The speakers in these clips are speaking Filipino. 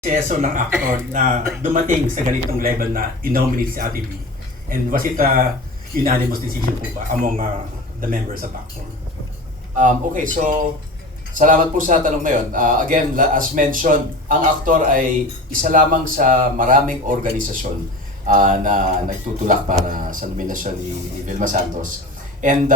proseso ng actor na dumating sa ganitong level na i-nominate si Ate B? And was it a unanimous decision po ba among the members of actor? Okay, so salamat po sa tanong na yun. Again, as mentioned, ang aktor ay isa lamang sa maraming organisasyon na nagtutulak para sa nominasyon ni Vilma Santos. And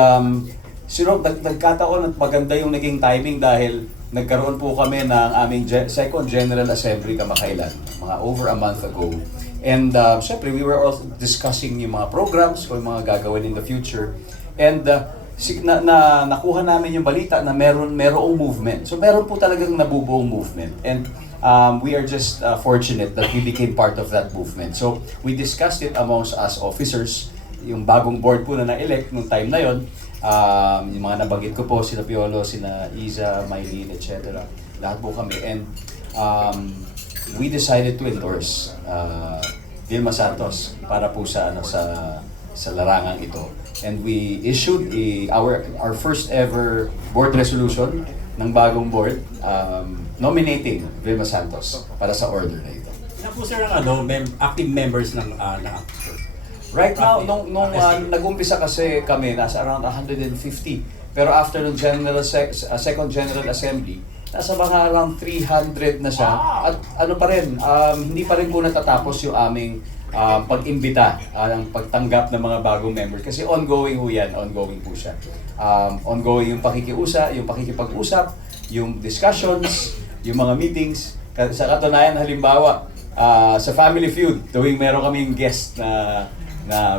nagkataon at maganda yung naging timing dahil nagkaroon po kami ng aming second General Assembly kamakailan, mga over a month ago. And syempre, we were also discussing yung mga programs o yung mga gagawin in the future. And nakuha namin yung balita na merong movement. So meron po talagang nabubuong movement. And we are just fortunate that we became part of that movement. So we discussed it amongst us officers, yung bagong board po na na-elect nung time na yon. Yung mga nabanggit ko po, sina Piolo, sina Iza, Mylene, etc. Lahat po kami. And we decided to endorse Vilma Santos para po sa larangang ito. And we issued our first ever board resolution ng bagong board nominating Vilma Santos para sa order na ito. Ilan po sir ang active members ng actor? Right now, nung nag-umpisa kasi kami, nasa around 150. Pero after nung second General Assembly, nasa mga around 300 na siya. At ano pa rin, hindi pa rin po natatapos yung aming pag-imbita, ang pagtanggap ng mga bagong members. Kasi ongoing po yan, ongoing po siya. Ongoing yung pakikipag-usap, yung discussions, yung mga meetings. Sa katunayan, halimbawa, sa Family Feud, tuwing meron kaming guest na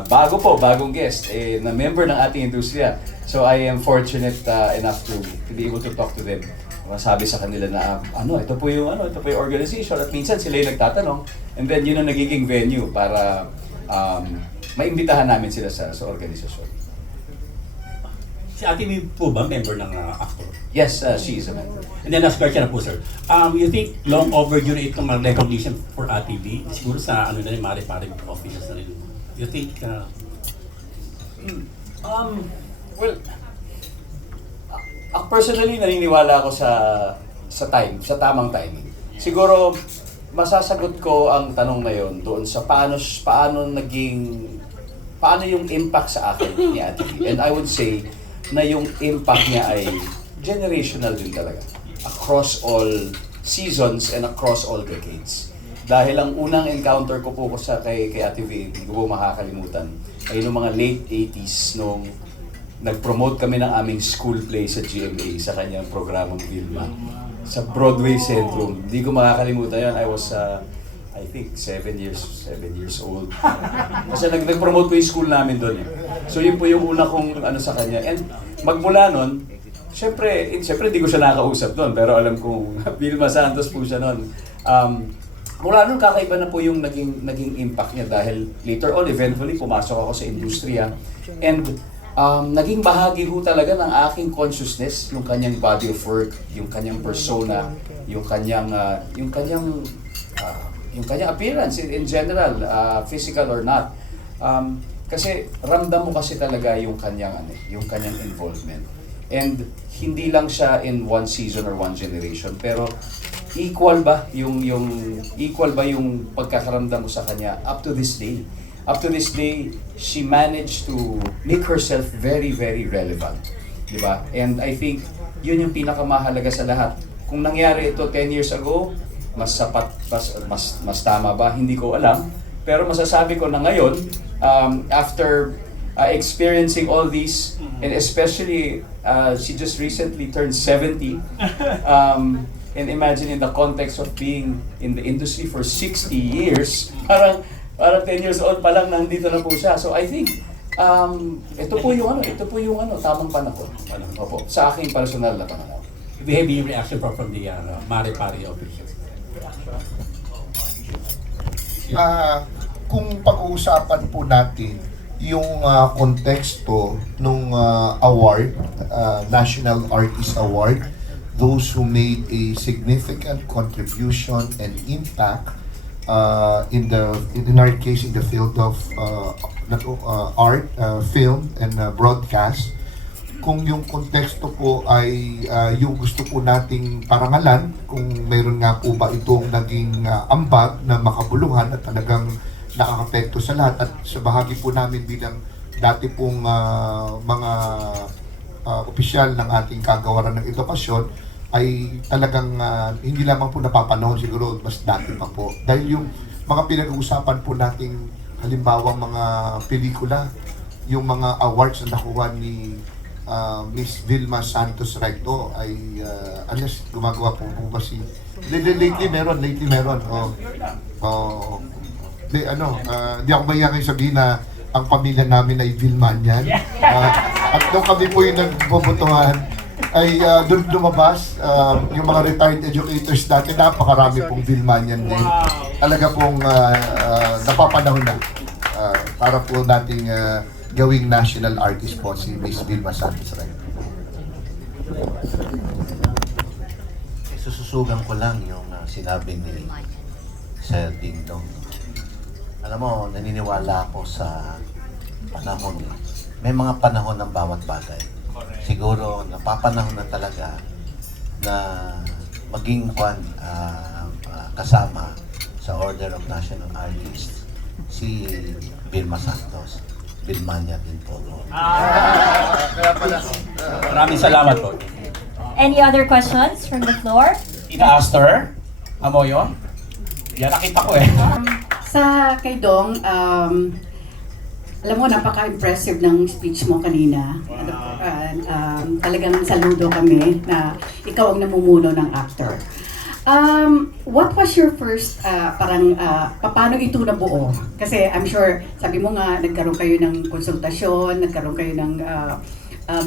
bagong guest, na member ng ating industriya. So I am fortunate enough to be able to talk to them. Masabi sa kanila na ito po yung organization, at minsan sila yung nagtatanong, and then yun ang nagiging venue para maimbitahan namin sila sa organisasyon. Si Ate B po ba member ng actor? Yes, she is a member. And then last question na po sir. You think long overdue na itong recognition for Ate B? Siguro sa na rin, mare-pare offices na rin. You think well, personally naniniwala ako sa tamang timing. Siguro masasagot ko ang tanong na yon doon sa paano yung impact sa akin ni Ate B. And I would say na yung impact niya ay generational din talaga. Across all seasons and across all decades. Dahil ang unang encounter ko po kay Ate V, hindi ko po makakalimutan, ay noong mga late 80s nung nag-promote kami ng aming school play sa GMA sa kanyang programang Vilma sa Broadway Centrum. Hindi ko makakalimutan yan. I was, I think, 7 years old. Kasi nag-promote ko yung school namin doon. So yun po yung una kong sa kanya. And magmula nun, Siyempre, hindi ko siya nakausap doon, pero alam kong Vilma Santos po siya noon. Mula nun, kakaiba na po yung naging impact niya dahil later on, eventually, pumasok ako sa industriya. And naging bahagi ho talaga ng aking consciousness, yung kanyang body of work, yung kanyang persona, yung kanyang appearance in general, physical or not. Kasi ramdam mo kasi talaga yung kanyang involvement. And hindi lang siya in one season or one generation, pero equal ba yung pagkakaramdam mo sa kanya up to this day? Up to this day, she managed to make herself very, very relevant. Di ba? And I think yun yung pinakamahalaga sa lahat. Kung nangyari ito 10 years ago, mas sapat, mas tama ba? Hindi ko alam. Pero masasabi ko na ngayon, after experiencing all these, and especially she just recently turned 70, and imagine in the context of being in the industry for 60 years, parang 10 years old pa lang nandito na po siya. So I think ito po yung tamang panahon. Opo, sa aking personal na pananaw. Do you have any reaction from the mare-pare officials? Kung pag-uusapan po natin yung konteksto nung award, National Artist Award, those who made a significant contribution and impact in our case in the field of art, film and broadcast. kung yung konteksto po ay yung gusto po nating parangalan, kung mayroon nga po ba itong naging ambag na makabuluhan at talagang nakakapekto sa lahat. At sa bahagi po namin bilang dati pong mga opisyal ng ating kagawaran ng edukasyon, ay talagang hindi lamang po napapanahon, siguro mas dati pa po. Dahil yung mga pinag-uusapan po nating halimbawa mga pelikula, yung mga awards na nakuha ni Miss Vilma Santos Recto ay alas gumagawa po ba si lately meron di ako mahiya sabihin na ang pamilya namin ay Vilmanian. At nung kami po yung nagbobotohan ay doon lumabas yung mga retired educators dati, napakarami pong Vilmanian din. Talaga pong napapanahon na para po nating gawing national artist po si Miss Vilma Santos Recto. Sususugan ko lang yung sinabi ni Sir Ding Dong. Alam mo, naniniwala ako sa panahon. May mga panahon ng bawat bagay. Siguro, napapanahon na talaga na maging kasama sa Order of National Artists si Vilma Santos. Vilmania din po. Maraming salamat po. Any other questions from the floor? Ina Aster, Amoyo. Yan, nakita ko eh. Sa kay Dong, alam mo, napaka-impressive ng speech mo kanina. Talagang saludo kami na ikaw ang namumuno ng actor. What was your first, paano ito nabuo? Kasi I'm sure, sabi mo nga, nagkaroon kayo ng konsultasyon, nagkaroon kayo ng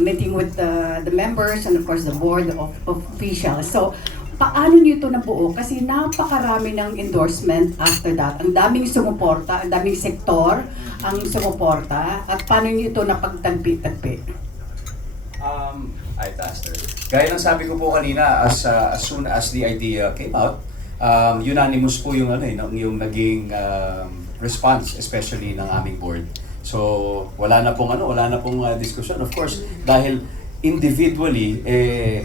meeting with the members and of course the board of officials. So, paano niyo ito nabuo? Kasi napakarami ng endorsement after that. Ang daming sumuporta, ang daming sektor ang sumuporta. At paano niyo ito napagtagpi-tagpi? Ay, Pastor. Gaya ng sabi ko po kanina, as soon as the idea came out, unanimous po yung yung naging response, especially ng aming board. So wala na pong discussion. Of course, dahil individually,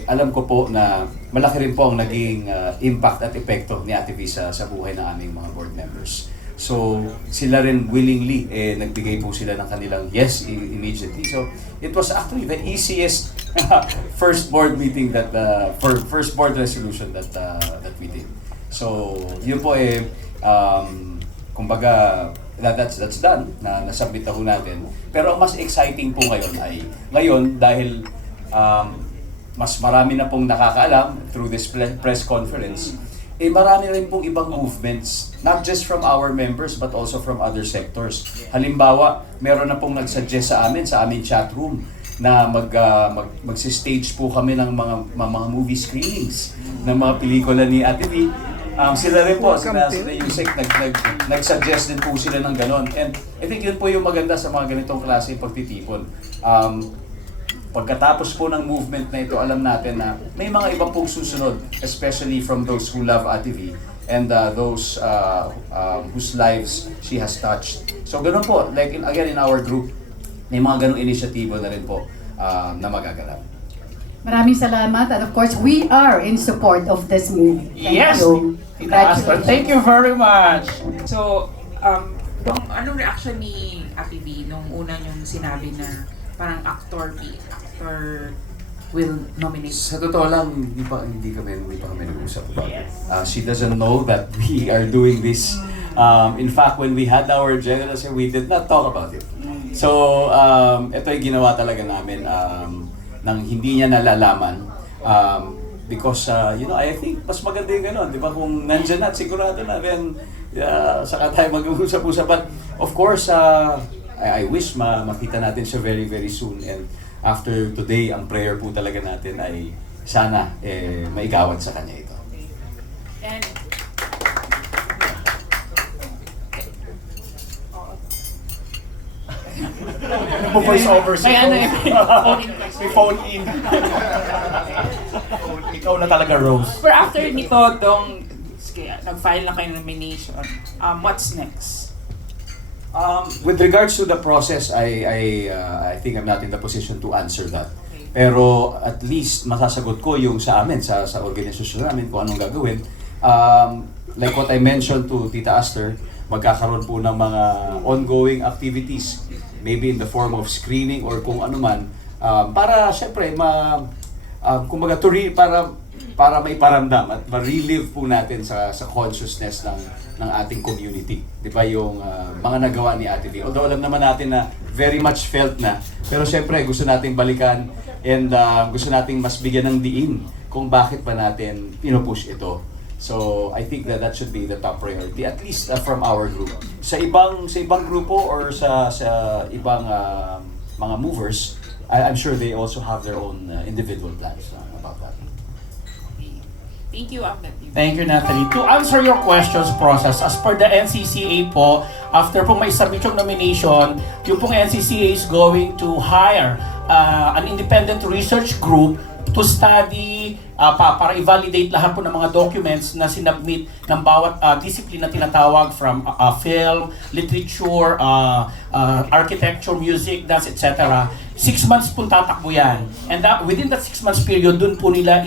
alam ko po na malaki rin po ang naging impact at epekto ni Ate V sa buhay ng aming mga board members. So, sila rin willingly, nagbigay po sila ng kanilang yes immediately. So, it was actually the easiest first board meeting first board resolution that we did. So, yun po kumbaga, that's done, nasubmit na po natin. Pero ang mas exciting po ngayon dahil mas marami na pong nakakaalam through this press conference, marami rin pong ibang movements, not just from our members but also from other sectors. Halimbawa, meron na pong nagsuggest sa aming chat room na magsi-stage po kami ng mga movie screenings ng mga pelikula ni Ate V. Sila rin po, sila Yusek, nag-suggest din po sila ng ganon. And I think yun po yung maganda sa mga ganitong klase pagtitipon. Pagkatapos po ng movement na ito, alam natin na may mga iba pong susunod, especially from those who love Ate V and those whose lives she has touched. So ganun po, like again in our group, may mga ganung inisyatibo na rin po na magaganap. Maraming salamat and of course, we are in support of this movie. Thank Yes! you. Thank you very much! So, anong reaction ni Ate V nung una niyong sinabi na parang actor will nominate? Sa totoo lang, hindi pa kami nag-usap about it. She doesn't know that we are doing this. In fact, when we had our general assembly, we did not talk about it. So, ito ay ginawa talaga namin nang hindi niya nalalaman. Because, I think mas maganda yung gano'n, di ba? Kung nandyan na, sigurado na, then saka tayo mag-usap-usap. But, of course, I wish makita natin siya very, very soon. And after today, ang prayer po talaga natin ay sana maigawad sa kanya ito. And Voice over si May May phone in. Ikaw na talaga, Rose. but after nito, Dong, nag-file na kayo ng nomination, what's next? With regards to the process, I think I'm not in the position to answer that. Pero at least masasagot ko yung sa amin, sa organisasyon namin kung anong gagawin. Like what I mentioned to Tita Aster, magkakaroon po ng mga ongoing activities, maybe in the form of screening or kung ano man, para syempre kumbaga para maiparamdam at ma-relive po natin sa consciousness ng ating community. Di ba yung mga nagawa ni Ate V. Although alam naman natin na very much felt na, pero syempre gusto nating balikan and gusto nating mas bigyan ng diin kung bakit ba natin pinupush ito. So I think that should be the top priority, at least from our group. Sa ibang grupo or sa ibang mga movers, I'm sure they also have their own individual plans about that. Thank you, Natalie. Thank you, Natalie. To answer your questions process, as per the NCCA po, after pong may submit yung nomination, yung pong NCCA is going to hire an independent research group to study, para i-validate lahat po ng mga documents na sinubmit ng bawat discipline na tinatawag from film, literature, architecture, music, dance, etc. 6 months po tatakbo yan. And within that 6 months period, dun po nila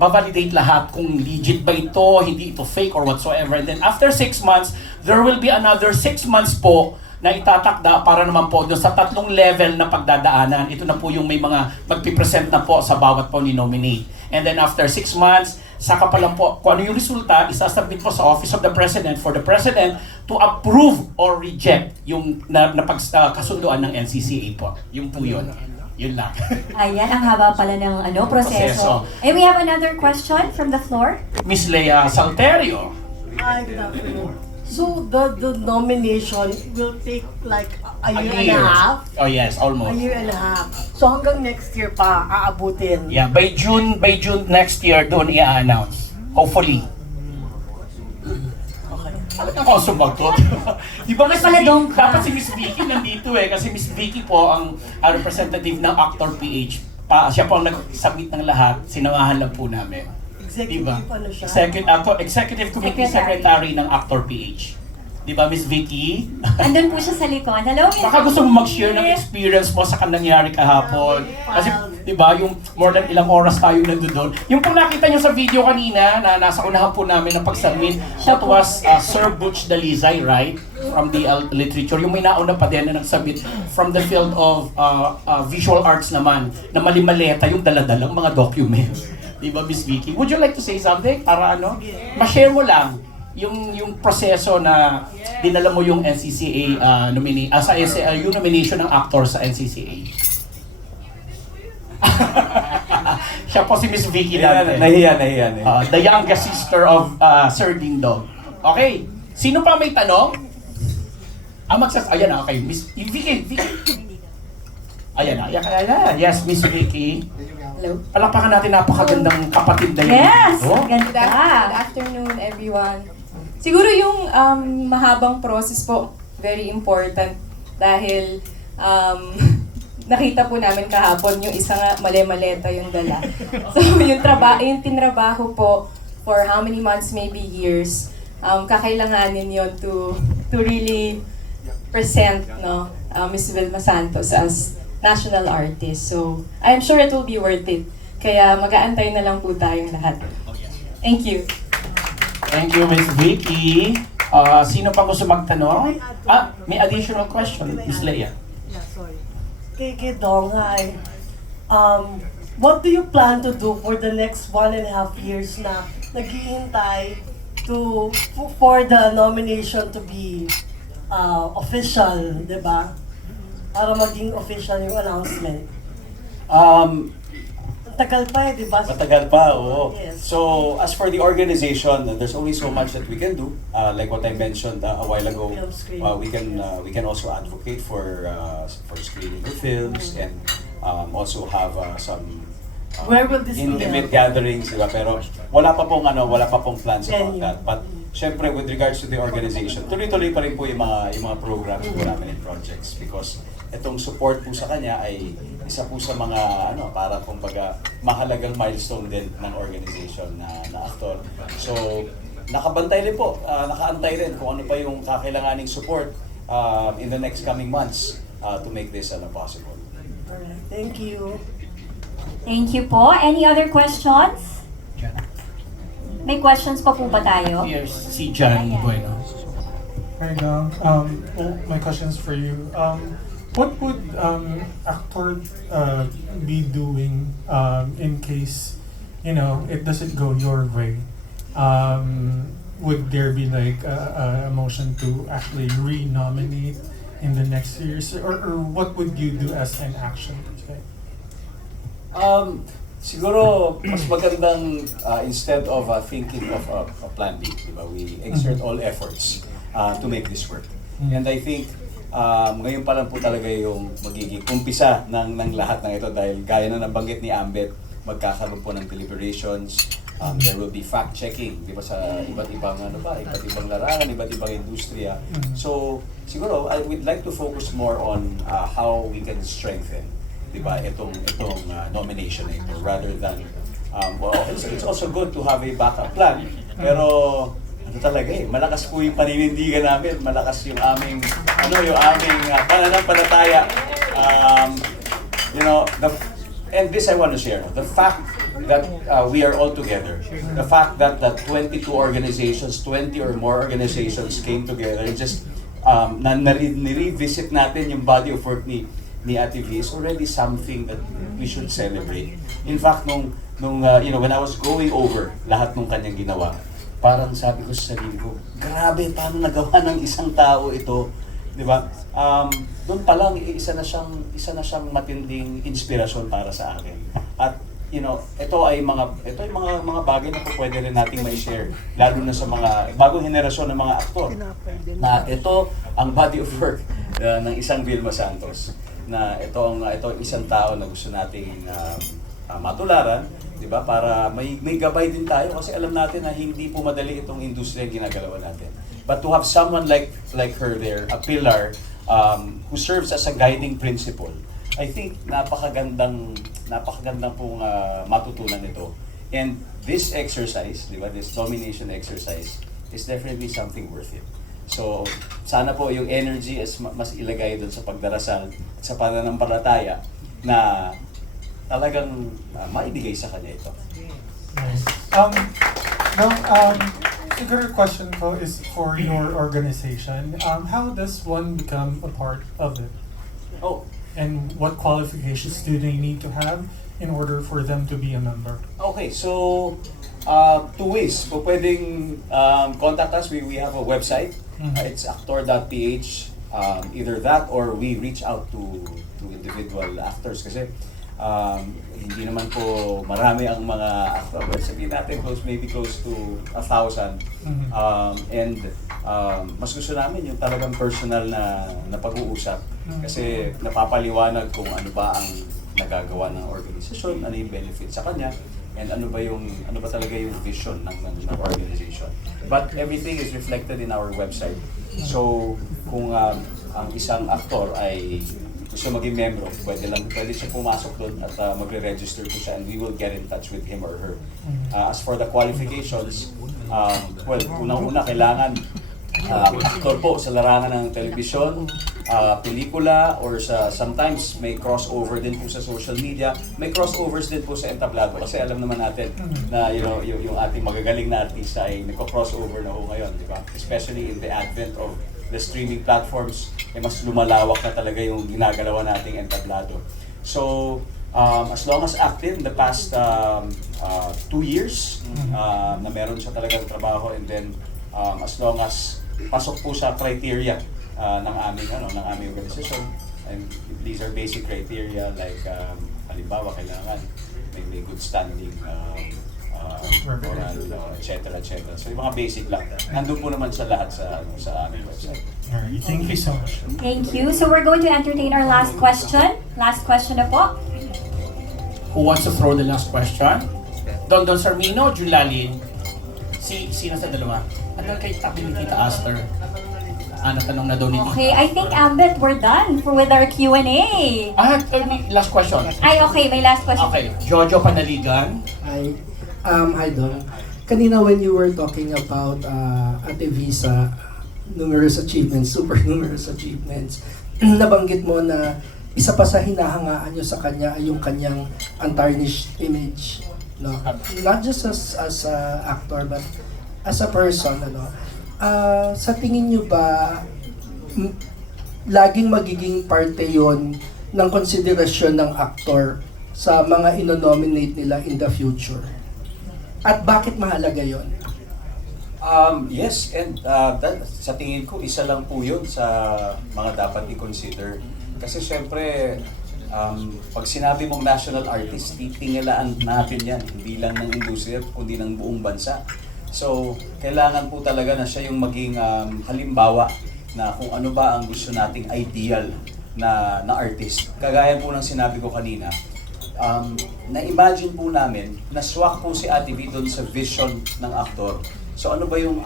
ba-validate lahat kung legit ba ito, hindi ito fake or whatsoever. And then after 6 months, there will be another 6 months po na itatakda para naman po doon sa 3 level na pagdadaanan. Ito na po yung may mga magpipresent na po sa bawat po ni-nominate. And then after 6 months, saka pa lang po kung ano yung resulta, isasubmit po sa Office of the President for the President to approve or reject yung napagkasunduan ng NCCA po. Yung po yun. Yun lang. Ayan, ang haba pala ng proseso. And we have another question from the floor. Miss Lea Salterio. Hi, good afternoon. So the nomination will take like a year and a half? Oh yes, A almost. year and a half. So hanggang next year pa aabutin? Yeah, by June next year doon i-announce. Hopefully. Okay. Talagang ako sumagot. Di ba Miss Paladong Vicky, ka. dapat si Miss Vicky nandito kasi Miss Vicky po ang representative ng Actor PH. Siya po ang nag-submit ng lahat, sinangahan lang po namin. Executive Diba? ano siya? Executive Committee Secretary ng Actor PH. Di ba, Miss Vicky? Andun po siya sa likod. Hello, Miss Baka gusto mo mag-share ng Vicky. experience mo sa nangyari kahapon. Kasi, di ba, yung more than ilang oras tayo nandun. Yung kung nakita nyo sa video kanina, na nasa unahan po namin ng pag-submit, that was Sir Butch Dalizay, right? From the literature. Yung may nauna pa din na nag-submit from the field of visual arts naman, na mali-maleta yung daladalang mga documents. Di ba, Miss Vicky? Would you like to say something? Para ma-share mo lang yung proseso na dinala mo yung NCCA yung nomination ng actor sa NCCA. Siya po si Miss Vicky natin. Nahiya. The youngest sister of Sir Ding Dong. Okay. Sino pa may tanong? Ayan na, okay. Miss Vicky. Ayan na. Yes, Miss Vicky. Hello. Palakpakan natin, napakagandang kapatid na yun. Yes! Oh. Good Ganda! afternoon, everyone. Siguro yung mahabang process po, very important. Dahil nakita po namin kahapon yung isa nga mali-maleta yung dala. So yung tinrabaho po for how many months, maybe years, kakailanganin yun to really present Miss Vilma Santos as national artist. So, I'm sure it will be worth it. Kaya mag-aantay na lang po tayong lahat. Thank you. Thank you, Miss Vicky. Sino pa gusto magtanong? May additional question, Miss Leia. Yeah, sorry. Kay Dong, hi. What do you plan to do for the next 1.5 years na naghihintay for the nomination to be official, di ba? Para maging official yung announcement. Tagal pa di ba? Matagal pa, oo. Yes. So, as for the organization, there's only so much that we can do. Like what I mentioned a while ago, Film screening. we can also advocate for screening the films and also have some Where will this be intimate held? gatherings, diba? Pero wala pa pong plans about Venue. that. But syempre, with regards to the organization, tuloy-tuloy pa rin po yung mga programs po namin and projects because itong support po sa kanya ay isa po sa mga para kumbaga mahalagang milestone din ng organization na aktor. So, nakaantay rin kung ano pa yung kakailanganing support in the next coming months to make this possible. Alright, thank you. Thank you po. Any other questions? May questions pa po ba tayo? Here's si John Bueno. Hi, Dong. My question's for you. What would actor be doing in case, it doesn't go your way? Would there be like a motion to actually re-nominate in the next years, or what would you do as an action? Siguro, mas magandang instead of thinking of a plan B, di ba? We exert all efforts to make this work. And I think ngayon pa lang po talaga yung magiging umpisa ng lahat ng ito dahil gaya na nabanggit ni Ambet, magkakaroon po ng deliberations. There will be fact-checking, di ba, sa iba't ibang iba't ibang larangan, iba't ibang industriya. So, siguro, I would like to focus more on how we can strengthen, di ba, itong nomination na ito, rather than, it's also good to have a backup plan, pero, talaga malakas po yung paninindigan namin, malakas yung aming, pananampalataya. And this I want to share, the fact that we are all together, the fact that 22 organizations, 20 or more organizations came together and just na-revisit natin yung body of work ni Ate V is already something that we should celebrate. In fact, when I was going over lahat ng kanyang ginawa, parang sabi ko sa sarili ko, grabe, paano nagawa ng isang tao ito, di ba? Doon pa lang isa na siyang matinding inspirasyon para sa akin. At ito ay mga bagay na po pwede rin nating mai-share, lalo na sa mga bagong henerasyon ng mga aktor. Na ito ang body of work ng isang Vilma Santos. Na ito ang isang tao na gusto nating matularan, 'di ba? Para may gabay din tayo kasi alam natin na hindi po madali itong industriya ginagalawan natin. But to have someone like her there, a pillar who serves as a guiding principle, I think napakagandang pong matutunan ito. And this exercise, 'di ba? This nomination exercise is definitely something worth it. So, sana po yung energy is mas ilagay doon sa pagdarasal, sa pananampalataya na talagang maibigay sa kanya ito. Siguro question ko is for your organization. How does one become a part of it? Oh, And what qualifications do they need to have in order for them to be a member? okay. So, two ways. So, pwedeng contact us. We have a website. It's actor.ph. Either that or we reach out to individual actors kasi hindi naman po marami ang mga actor. Sabihin natin maybe close to 1,000. And mas gusto namin yung talagang personal na pag-uusap kasi napapaliwanag kung ano ba ang nagagawa ng organisasyon, ano yung benefit sa kanya, and ano ba talaga yung vision ng organization. But everything is reflected in our website. So kung ang isang aktor ay gusto maging membro, pwede siya pumasok doon at magre-register po siya and we will get in touch with him or her. As for the qualifications, unang-una kailangan aktor po sa larangan ng telebisyon, pelikula, or sometimes may crossover din po sa social media, may crossovers din po sa entablado kasi alam naman natin na yung ating magagaling na artista ay nagko-crossover na po ngayon, di ba? Especially in the advent of the streaming platforms, mas lumalawak na talaga yung ginagalawa nating entablado. So, as long as active in the past 2 years, na meron siya talagang trabaho, and then as long as pasok po sa criteria ng aming organisasyon, and these are basic criteria like halimbawa kailangan may good standing, moral, etc. So yung mga basic lang, nandun po naman sa lahat sa aming website. Alright, thank you so much. Thank you. So we're going to entertain our last question. Last question na po. Who wants to throw the last question? Don Sarmino, Julalin. Sino sa dalawa? Ano kay tabi ni Tita Aster? Natanong na daw ni Tita. Okay, I think Ambet, we're done with our Q&A. May last question. Ay, okay, may last question. Okay, Jojo Panaligan. Hi Don. Kanina when you were talking about Ate Visa, numerous achievements, super numerous achievements, nabanggit mo na isa pa sa hinahangaan nyo sa kanya ay yung kanyang untarnished image, no? Not just as a actor but as a person, ano? Sa tingin nyo ba laging magiging parte yon ng konsiderasyon ng aktor sa mga inonominate nila in the future? At bakit mahalaga yon? Yes, and sa tingin ko, isa lang po yun sa mga dapat i-consider. Kasi syempre, pag sinabi mong national artist, titingalaan natin yan, hindi lang ng industriya, kundi ng buong bansa. So, kailangan po talaga na siya yung maging halimbawa na kung ano ba ang gusto nating ideal na artist. Kagaya po ng sinabi ko kanina, na-imagine po namin, na-swak po si Ate V doon sa vision ng aktor. So ano ba yung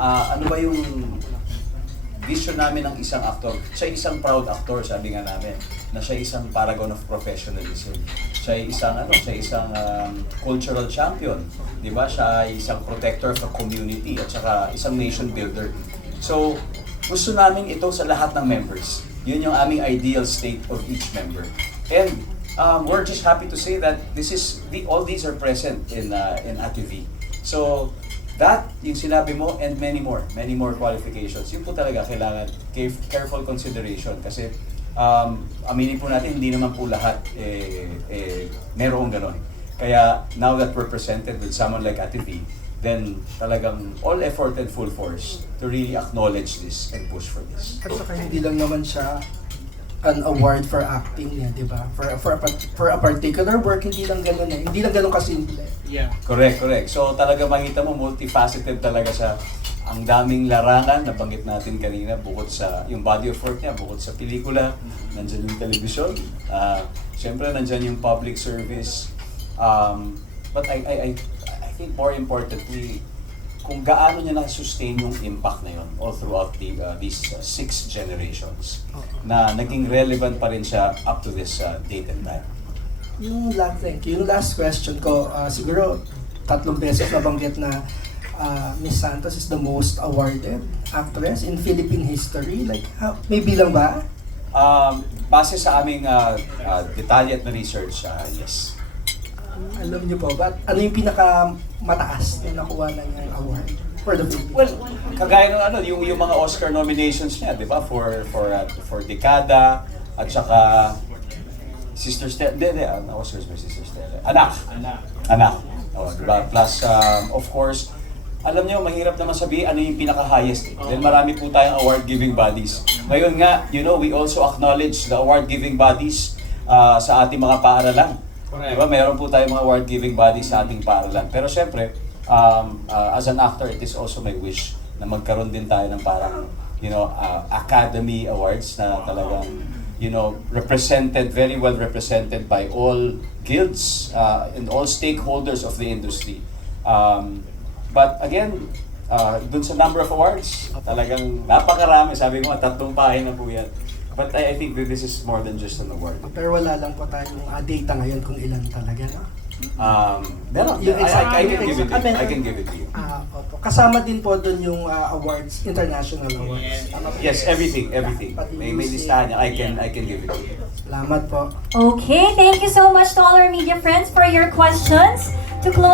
vision namin ng isang aktor? Siya isang proud actor, sabi nga namin, na siya isang paragon of professionalism. Siya isang cultural champion, 'di ba? Siya isang protector of the community at saka isang nation builder. So gusto namin ito sa lahat ng members. Yun yung aming ideal state of each member. And we're just happy to say that all these are present in Ate V. So that, yung sinabi mo, and many more qualifications, yun po talaga kailangan careful consideration kasi aminin po natin, hindi naman po lahat merong ganon. Kaya now that we're presented with someone like Ate V, then talagang all effort and full force to really acknowledge this and push for this. At saka hindi lang naman siya an award for acting niya, di ba? For a particular work, hindi lang ganun eh. Hindi lang ganun kasimple. Yeah. Correct. So talaga makita mo, multifaceted talaga siya. Ang daming larangan, nabanggit natin kanina, bukod sa yung body of work niya, bukod sa pelikula, nandyan yung television, siyempre nandyan yung public service. But I think more importantly, kung gaano niya na-sustain yung impact na yun all throughout these 6 generations na naging relevant pa rin siya up to this date and time. Yung last question ko, siguro 3 beses nabanggit na Miss Santos is the most awarded actress in Philippine history. Like, may bilang ba? Base sa aming detalye at na research, yes. Alam niyo po ba, ano yung pinakamataas na nakuha na niyang award for the Philippines? Well, kagaya ng yung mga Oscar nominations niya, 'di ba? For Dekada at saka Sister Stella, Oscars by Sister Stella. Anak. Oh, 'di ba? Plus of course, alam niyo, mahirap naman sabihin ano yung pinaka-highest. Dahil marami po tayong award-giving bodies. Ngayon nga, we also acknowledge the award-giving bodies sa ating mga paaralan. Diba? Meron po tayong mga award-giving bodies sa ating paaralan. Pero syempre, as an actor, it is also my wish na magkaroon din tayo ng parang, Academy Awards na talagang, very well represented by all guilds and all stakeholders of the industry. But again, dun sa number of awards, talagang napakarami. Sabi ko, 3 pahin na po yan. But I think that this is more than just an award. Pero wala lang po tayong data ngayon kung ilan talaga, no? Meron. I can give it to you. Opo. Kasama din po doon yung awards, international awards. Yes, everything. May listahan niya. I can give it to you. Salamat po. Okay, thank you so much to all our media friends for your questions. To close